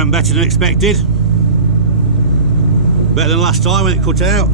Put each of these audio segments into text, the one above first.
went better than expected. Better than last time when it cut out.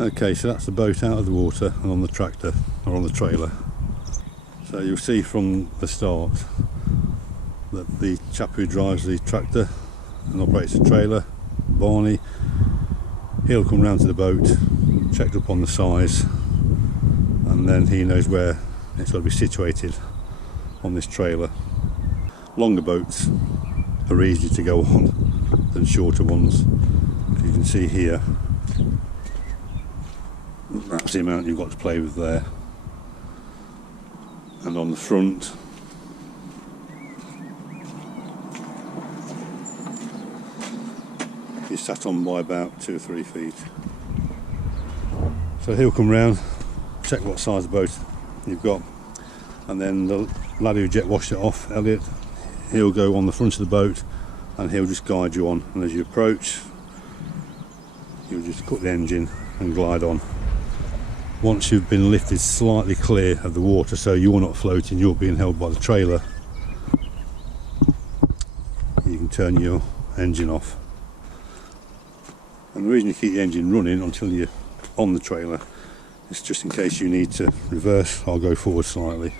Okay, so that's the boat out of the water and on the tractor, or on the trailer. So you'll see from the start that the chap who drives the tractor and operates the trailer, Barney, he'll come round to the boat, check up on the size, and then he knows where it's got to be situated on this trailer. Longer boats are easier to go on than shorter ones. You can see here, that's the amount you've got to play with there. And on the front, you're sat on by about 2 or 3 feet. So he'll come round, check what size of boat you've got, and then the lad who jet washed it off, Elliot, he'll go on the front of the boat and he'll just guide you on, and as you approach you'll just cut the engine and glide on. Once you've been lifted slightly clear of the water, so you're not floating, you're being held by the trailer, you can turn your engine off. And the reason you keep the engine running until you're on the trailer is just in case you need to reverse. I'll go forward slightly.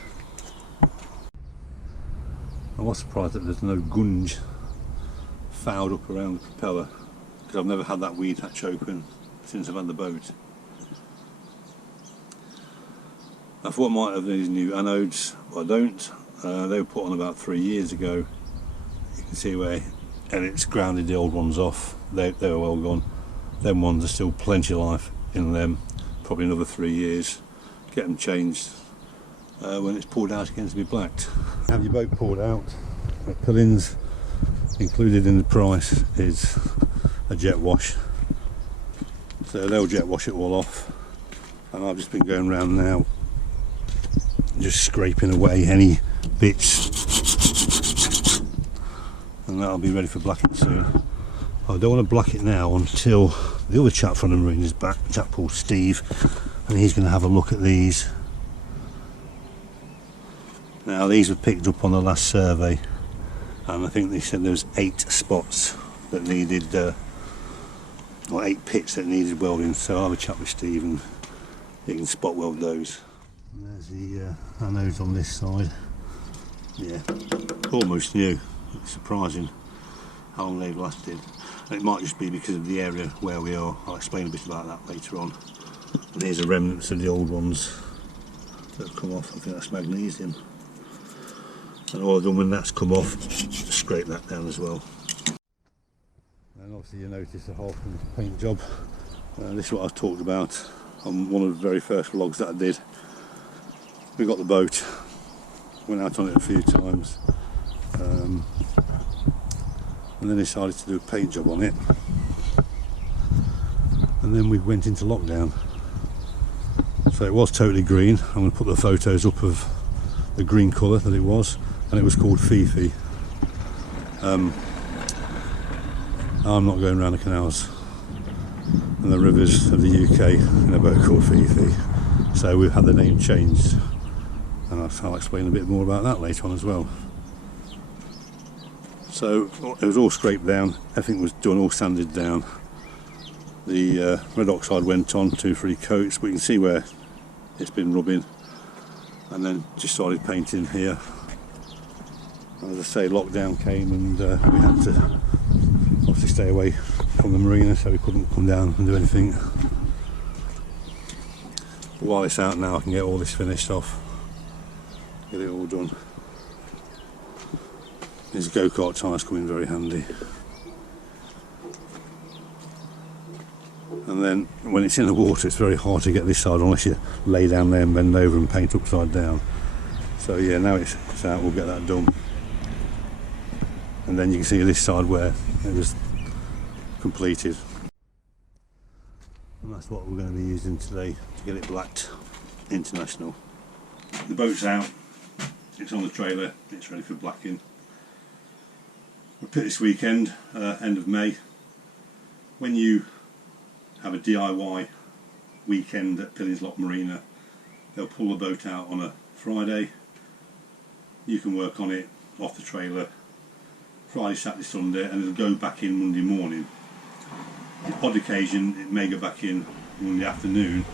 I was surprised that there's no gunge fouled up around the propeller, because I've never had that weed hatch open since I've had the boat. I thought I might have these new anodes, but I don't. They were put on about 3 years ago. You can see where Elliot's grounded the old ones off. They were well gone. Them ones are still plenty of life in them, probably another 3 years. Get them changed when it's poured out again to be blacked. Have your boat poured out at Pillings. Included in the price is a jet wash. So they'll jet wash it all off. And I've just been going around now, just scraping away any bits, and that'll be ready for blacking soon. I don't want to black it now until the other chap from the marine is back, a chap called Steve, and he's going to have a look at these. Now these were picked up on the last survey, and I think they said there was 8 spots that needed, or 8 pits that needed welding, so I'll have a chat with Steve and he can spot weld those. And there's the anodes on this side. Yeah, almost new. It's surprising how long they've lasted. And it might just be because of the area where we are. I'll explain a bit about that later on. And here's the remnants of the old ones that have come off. I think that's magnesium. And all I've done when that's come off, scrape that down as well. And obviously you notice the half paint job. This is what I talked about on one of the very first vlogs that I did. We got the boat, went out on it a few times, and then decided to do a paint job on it, and then we went into lockdown. So it was totally green. I'm going to put the photos up of the green colour that it was, and it was called Fifi. I'm not going around the canals and the rivers of the UK in a boat called Fifi, so we've had the name changed, and I'll explain a bit more about that later on as well. So it was all scraped down, everything was done, all sanded down. The red oxide went on 2-3 coats, but you can see where it's been rubbing, and then just started painting here. As I say, lockdown came and we had to obviously stay away from the marina, so we couldn't come down and do anything. But while it's out now, I can get all this finished off, get it all done. These go-kart tyres come in very handy. And then when it's in the water, it's very hard to get this side unless you lay down there and bend over and paint upside down. So yeah, now it's out, we'll get that done. And then you can see this side where it was completed. And that's what we're going to be using today to get it blacked international. The boat's out, it's on the trailer, it's ready for blacking. We'll pit this weekend, end of May. When you have a DIY weekend at Pillings Lock Marina, they'll pull the boat out on a Friday. You can work on it off the trailer Friday, Saturday, Sunday, and it'll go back in Monday morning. On odd occasion it may go back in Monday afternoon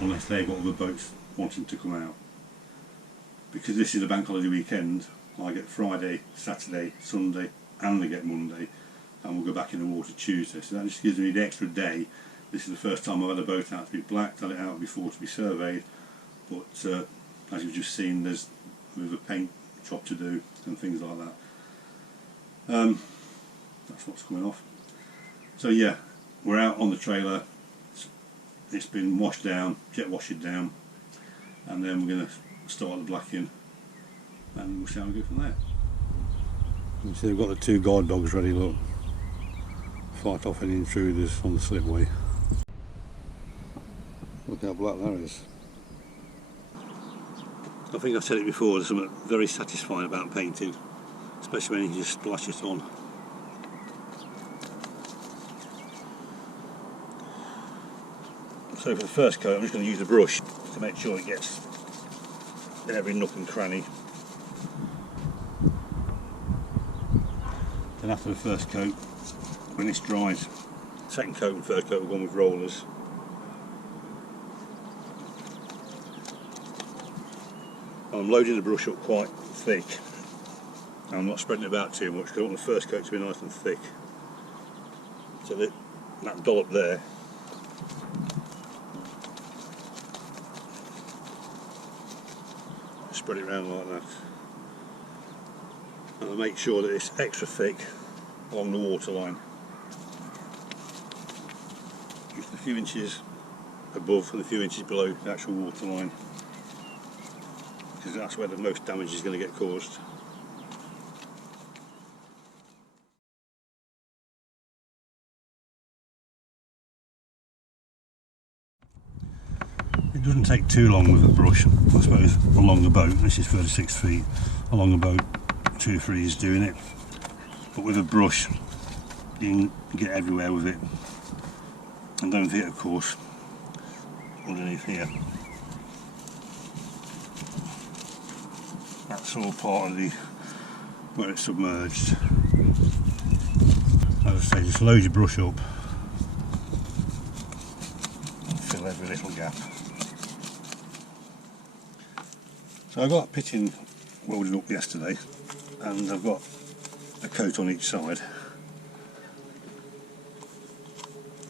unless they've got other boats wanting to come out. Because this is a bank holiday weekend, I get Friday, Saturday, Sunday and I get Monday, and we'll go back in the water Tuesday. So that just gives me the extra day. This is the first time I've had a boat out to be blacked. I've had it out before to be surveyed, but as you've just seen, there's a bit of a paint job to do and things like that. That's what's coming off. So yeah, we're out on the trailer. It's been washed down, jet washed down, and then we're going to start the blacking, and we'll see how we go from there. You see they've got the 2 guard dogs ready, look, fight off any intruders on the slipway. Look how black that is. I think I've said it before, there's something very satisfying about painting, especially when you can just splash it on. So for the first coat I'm just going to use a brush to make sure it gets in every nook and cranny. Then after the first coat, when this dries, second coat and third coat will go on with rollers. I'm loading the brush up quite thick. I'm not spreading it about too much because I want the first coat to be nice and thick. So that dollop there spread it around like that. And I'll make sure that it's extra thick along the waterline. Just a few inches above and a few inches below the actual waterline, because that's where the most damage is going to get caused. It doesn't take too long with a brush, I suppose, along the boat. This is 36 feet along the boat, 2-3 is doing it, but with a brush you can get everywhere with it. And don't forget, of course, underneath here, that's all part of the where it's submerged. As I say, just load your brush up and fill every little gap. So I got pitting welded up yesterday, and I've got a coat on each side.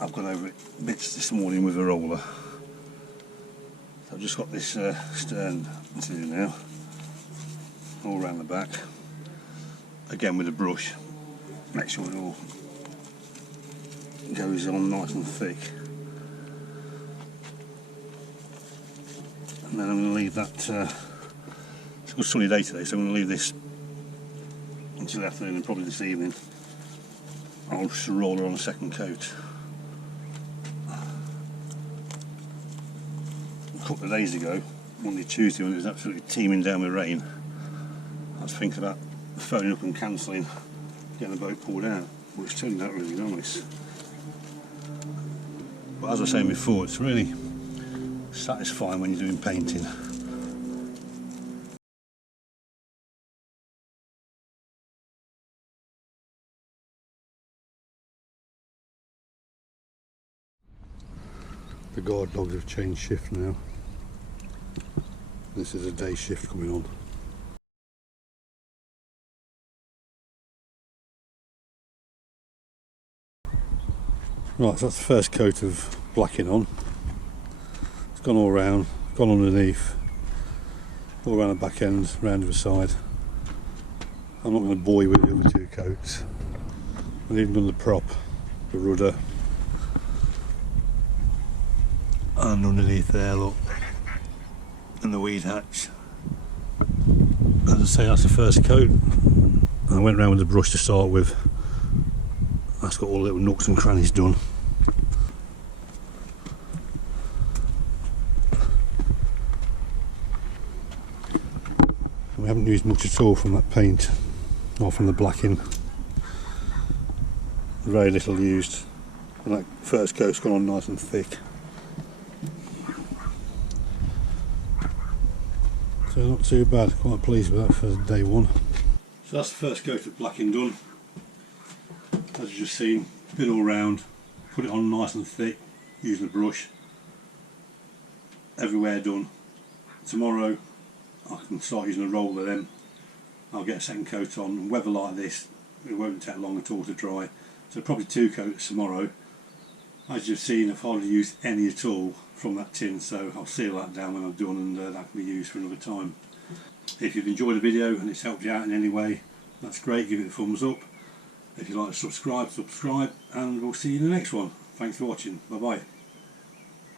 I've gone over it bits this morning with a roller. I've just got this stern to do now, all around the back. Again with a brush, make sure it all goes on nice and thick. And then I'm going to leave that, it's a good sunny day today, so I'm going to leave this until the afternoon and probably this evening. I'll just roll her on a second coat. A couple of days ago, Monday, Tuesday, when it was absolutely teeming down with rain, I was thinking about phoning up and cancelling, getting the boat pulled out, which turned out really nice. But as I was saying before, it's really satisfying when you're doing painting. The guard dogs have changed shift now. This is a day shift coming on. Right, so that's the first coat of blacking on. It's gone all round, gone underneath, all around the back end, round the side. I'm not going to bore you with the other two coats. I've even done the prop, the rudder, and underneath there, look, and the weed hatch. As I say, that's the first coat. I went round with the brush to start with. That's got all the little nooks and crannies done. We haven't used much at all from that paint, or from the blacking. Very little used. And that first coat's gone on nice and thick. So not too bad, quite pleased with that for day one. So that's the first coat of blacking done. As you've just seen, been all round, put it on nice and thick, using a brush. Everywhere done. Tomorrow I can start using a roller then. I'll get a second coat on, and weather like this, it won't take long at all to dry. So probably 2 coats tomorrow. As you've seen, I've hardly used any at all from that tin, so I'll seal that down when I'm done, and that can be used for another time. If you've enjoyed the video and it's helped you out in any way, that's great, give it a thumbs up. If you'd like to subscribe, and we'll see you in the next one. Thanks for watching, bye bye.